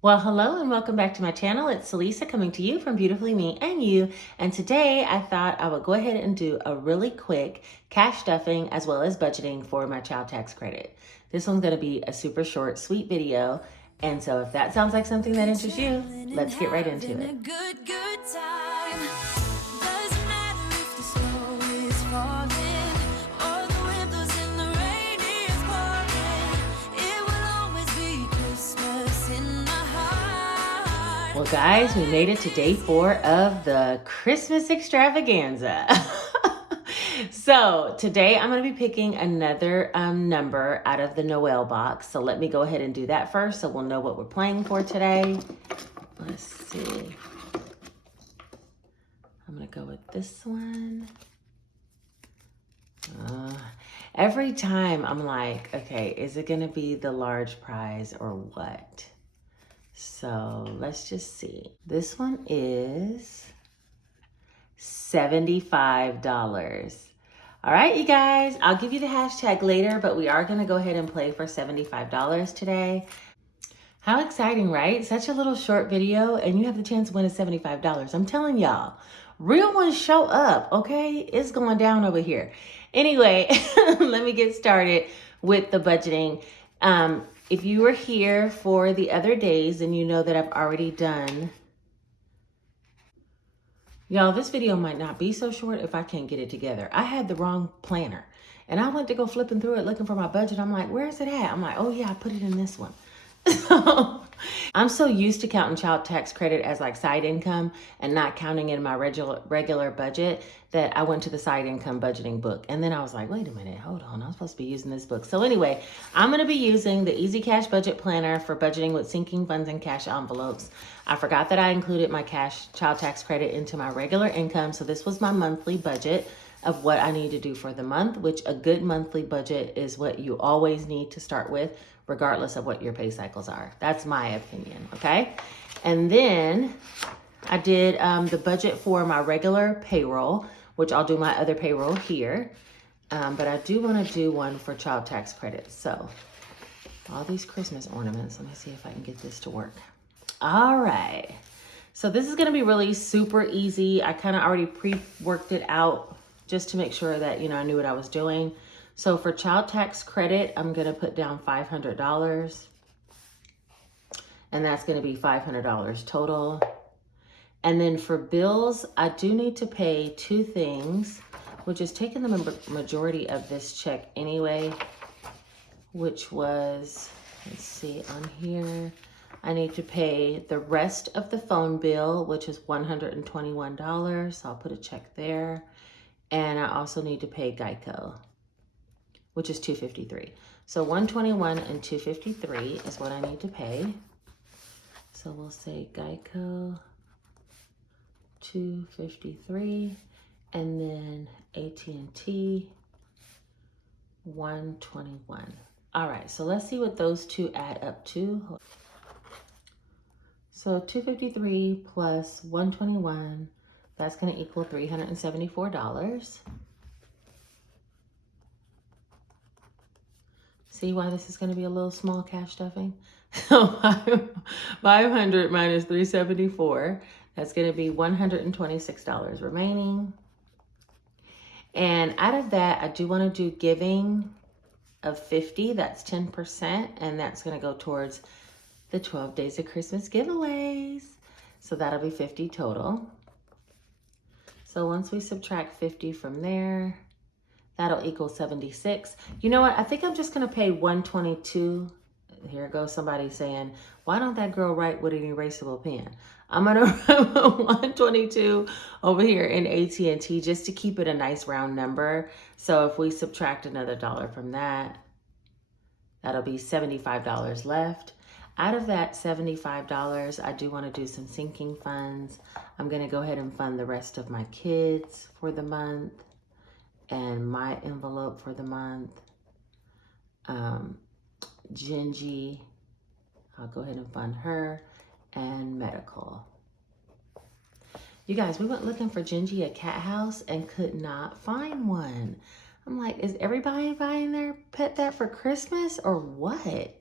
Well, hello and welcome back to my channel. It's Celisa coming to you from Beautifully Me and You. And today I thought I would go ahead and do a really quick cash stuffing as well as budgeting for my child tax credit. This one's going to be a super short, sweet video. And so if that sounds like something that interests you, let's get right into it. Well, guys, we made it to day 4 of the Christmas extravaganza. So today I'm going to be picking another number out of the Noel box. So let me go ahead and do that first so we'll know what we're playing for today. Let's see. I'm going to go with this one. Every time I'm like, okay, is it going to be the large prize or what? So let's just see. This one is $75. All right, you guys, I'll give you the hashtag later, but we are going to go ahead and play for $75 today. How exciting, right? Such a little short video, and you have the chance to win a $75. I'm telling y'all, real ones show up, okay? It's going down over here. Anyway, let me get started with the budgeting. If you were here for the other days, then you know that I've already done. Y'all, this video might not be so short if I can't get it together. I had the wrong planner, and I went to go flipping through it looking for my budget. I'm like, where is it at? I'm like, oh yeah, I put it in this one. So I'm so used to counting child tax credit as like side income and not counting it in my regular budget that I went to the side income budgeting book. And then I was like, wait a minute, hold on, I'm supposed to be using this book. So anyway, I'm going to be using the Easy Cash Budget Planner for budgeting with sinking funds and cash envelopes. I forgot that I included my cash child tax credit into my regular income. So this was my monthly budget of what I need to do for the month, which a good monthly budget is what you always need to start with, regardless of what your pay cycles are. That's my opinion, okay? And then I did the budget for my regular payroll, which I'll do my other payroll here. But I do want to do one for child tax credit. So all these Christmas ornaments, let me see if I can get this to work. All right. So this is going to be really super easy. I kind of already pre-worked it out just to make sure that, I knew what I was doing. So for child tax credit, I'm going to put down $500. And that's going to be $500 total. And then for bills, I do need to pay 2 things, which is taking the majority of this check anyway, which was, let's see, on here, I need to pay the rest of the phone bill, which is $121. So I'll put a check there. And I also need to pay Geico, which is $253. So $121 and $253 is what I need to pay. So we'll say Geico, $253, and then AT&T, $121. All right, so let's see what those two add up to. So $253 plus $121, that's going to equal $374. See why this is going to be a little small cash stuffing? So 500 minus 374, that's going to be $126 remaining. And out of that, I do want to do giving of 50, that's 10%, and that's going to go towards the 12 Days of Christmas giveaways. So that'll be 50 total. So once we subtract 50 from there, that'll equal 76. You know what? I think I'm just going to pay 122. Here goes somebody saying, why don't that girl write with an erasable pen? I'm going to write 122 over here in AT&T just to keep it a nice round number. So if we subtract another $1 from that, that'll be $75 left. Out of that $75, I do want to do some sinking funds. I'm going to go ahead and fund the rest of my kids for the month and my envelope for the month. Gingy, I'll go ahead and fund her, and medical. You guys, we went looking for Gingy a cat house and could not find one. I'm like, is everybody buying their pet that for Christmas or what?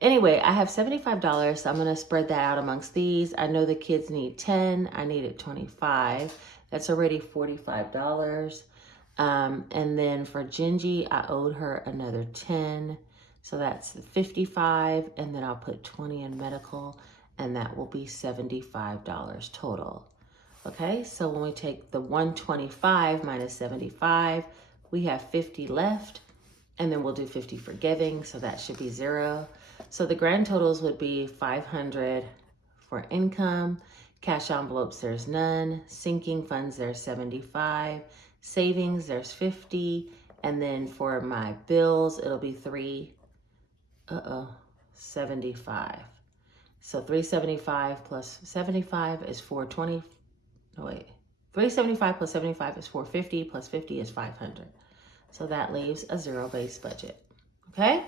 Anyway, I have $75, so I'm going to spread that out amongst these. I know the kids need 10. I needed 25. That's already $45. And then for Gingy, I owed her another 10. So that's 55. And then I'll put 20 in medical, and that will be $75 total. Okay, so when we take the 125 minus 75, we have 50 left. And then we'll do 50 for giving, so that should be 0. So the grand totals would be 500 for income, cash envelopes, there's none, sinking funds, there's 75, savings, there's 50, and then for my bills, it'll be 75. So 375 plus 75 is 420. No, wait. 375 plus 75 is 450, plus 50 is 500. So that leaves a zero-based budget. Okay?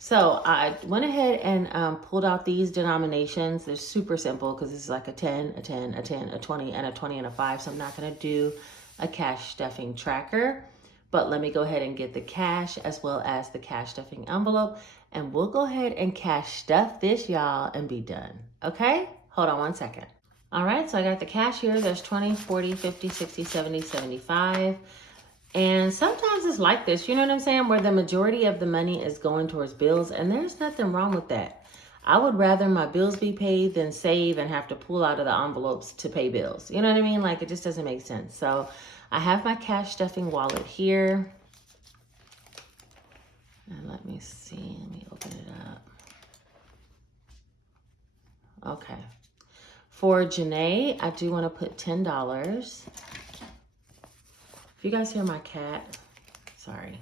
So I went ahead and pulled out these denominations. They're super simple because this is like a 10, a 10, a 10, a 20, and a 20 and a 5. So I'm not going to do a cash stuffing tracker. But let me go ahead and get the cash as well as the cash stuffing envelope. And we'll go ahead and cash stuff this, y'all, and be done. Okay? Hold on one second. All right, so I got the cash here. There's 20, 40, 50, 60, 70, 75. And sometimes it's like this, you know what I'm saying, where the majority of the money is going towards bills, and there's nothing wrong with that. I would rather my bills be paid than save and have to pull out of the envelopes to pay bills. You know what I mean? Like, it just doesn't make sense. So I have my cash stuffing wallet here. And let me see. Let me open it up. Okay. For Janae, I do want to put $10. If you guys hear my cat, sorry.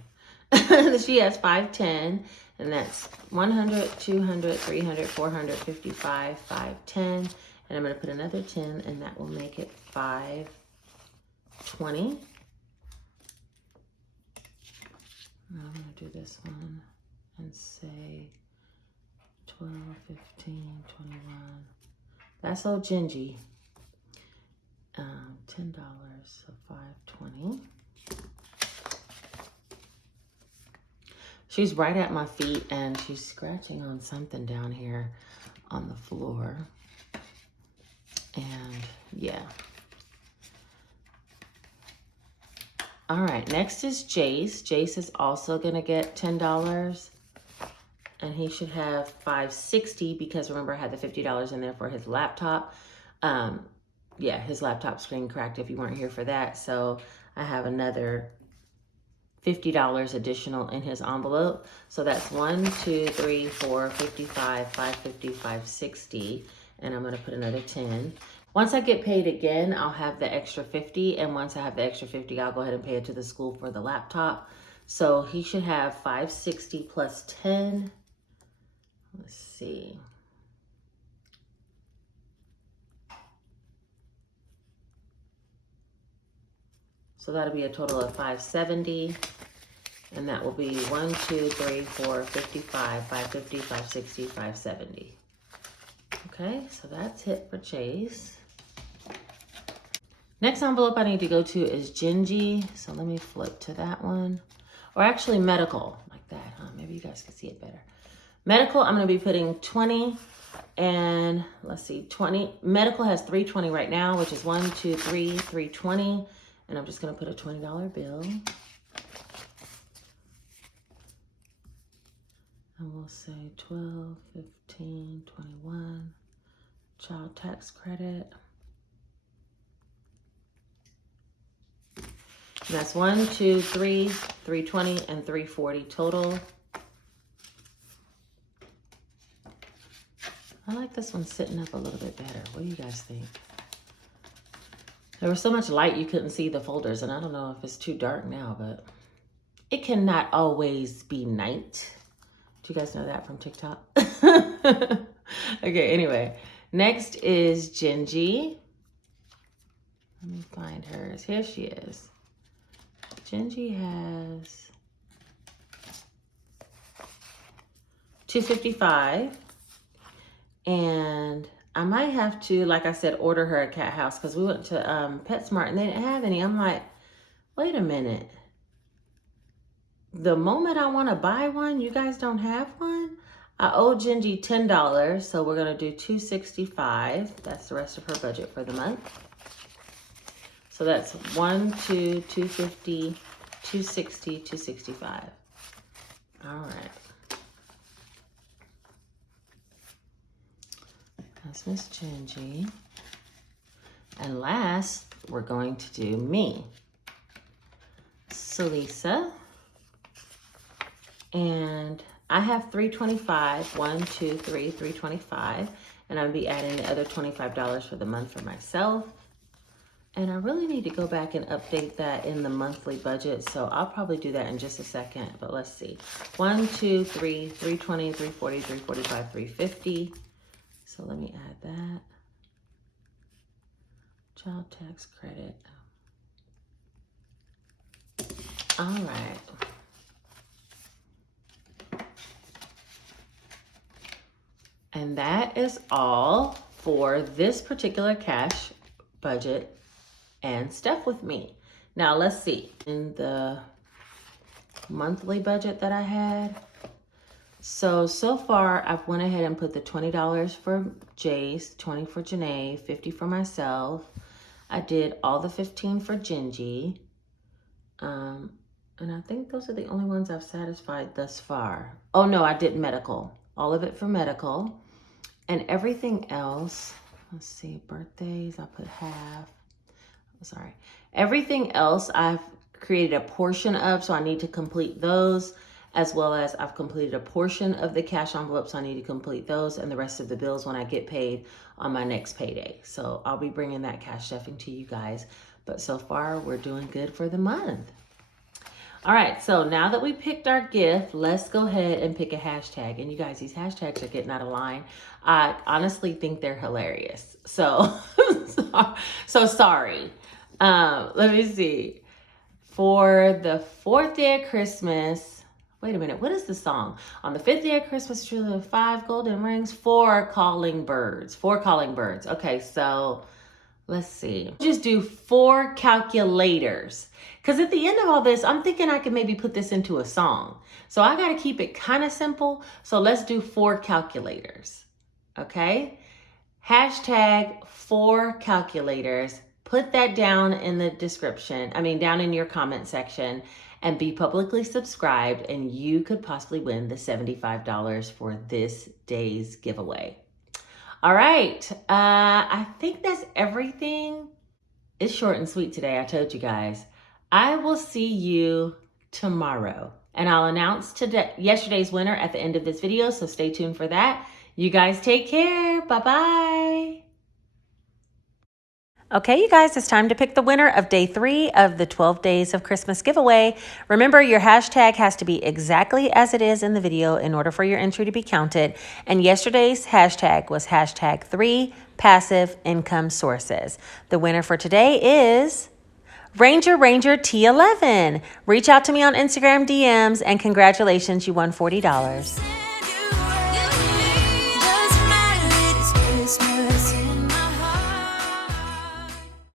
She has 510, and that's 100, 200, 300, 455, 510. And I'm going to put another 10, and that will make it 520. I'm going to do this one and say 12, 15, 21. That's old Gingy. $10, so 520. She's right at my feet and she's scratching on something down here on the floor. And yeah. All right, next is Jace. Jace is also gonna get $10. And he should have 560 because remember I had the $50 in there for his laptop. Yeah, his laptop screen cracked if you weren't here for that. So I have another $50 additional in his envelope. So that's 1, 2, 3, 4, 55, 550, 560. And I'm gonna put another 10. Once I get paid again, I'll have the extra 50. And once I have the extra 50, I'll go ahead and pay it to the school for the laptop. So he should have 560 plus 10. Let's see. So that'll be a total of 570. And that will be 1, 2, 3, 4, 55, 550, 560, 570. Okay, so that's it for Chase. Next envelope I need to go to is Gingy. So let me flip to that one. Or actually medical, like that, huh? Maybe you guys can see it better. Medical, I'm gonna be putting 20 and let's see, 20. Medical has 320 right now, which is 1, 2, 3, 320. And I'm just gonna put a $20 bill. And we'll say 12, 15, 21. Child tax credit. And that's 1, 2, 3, 320, and 340 total. I like this one sitting up a little bit better. What do you guys think? There was so much light you couldn't see the folders, and I don't know if it's too dark now, but it cannot always be night. Do you guys know that from TikTok? Okay, anyway. Next is Gingy. Let me find hers. Here she is. Gingy has 255. And I might have to, like I said, order her a cat house because we went to PetSmart and they didn't have any. I'm like, wait a minute. The moment I want to buy one, you guys don't have one? I owe Gingy $10, so we're going to do $265. That's the rest of her budget for the month. So that's 1, 2, 250, 260, 265. All right. That's Miss Gingy. And last, we're going to do me. So Lisa. And I have $325. 1, 2, 3, $325. And I'll be adding the other $25 for the month for myself. And I really need to go back and update that in the monthly budget. So I'll probably do that in just a second. But let's see. 1, 2, 3, 320, 340, 345, 350. So let me add that. Child tax credit. All right. And that is all for this particular cash budget and stuff with me. Now let's see. In the monthly budget that I had, so far I've went ahead and put the $20 for Jace, 20 for Janae, 50 for myself. I did all the 15 for Gingy. And I think those are the only ones I've satisfied thus far. Oh no, I did medical. All of it for medical. And everything else, let's see, birthdays, I put half. Sorry. Everything else I've created a portion of, so I need to complete those, as well as I've completed a portion of the cash envelopes. So I need to complete those and the rest of the bills when I get paid on my next payday. So I'll be bringing that cash stuffing to you guys. But so far, we're doing good for the month. All right, so now that we picked our gift, let's go ahead and pick a hashtag. And you guys, these hashtags are getting out of line. I honestly think they're hilarious. So, so sorry. Let me see. For the 4th day of Christmas, wait a minute, what is the song? On the 5th day of Christmas, truly 5 golden rings, 4 calling birds. 4 calling birds. Okay, so let's see. Just do 4 calculators. Because at the end of all this, I'm thinking I could maybe put this into a song. So I got to keep it kind of simple. So let's do 4 calculators. Okay? Hashtag 4 calculators. Put that down in the description. Down in your comment section. And be publicly subscribed. And you could possibly win the $75 for this day's giveaway. All right. I think that's everything. It's short and sweet today. I told you guys. I will see you tomorrow. And I'll announce yesterday's winner at the end of this video. So stay tuned for that. You guys take care. Bye-bye. Okay, you guys, it's time to pick the winner of day 3 of the 12 Days of Christmas giveaway. Remember, your hashtag has to be exactly as it is in the video in order for your entry to be counted. And yesterday's hashtag was hashtag 3 passive income sources. The winner for today is Ranger T11. Reach out to me on Instagram DMs and congratulations, you won $40.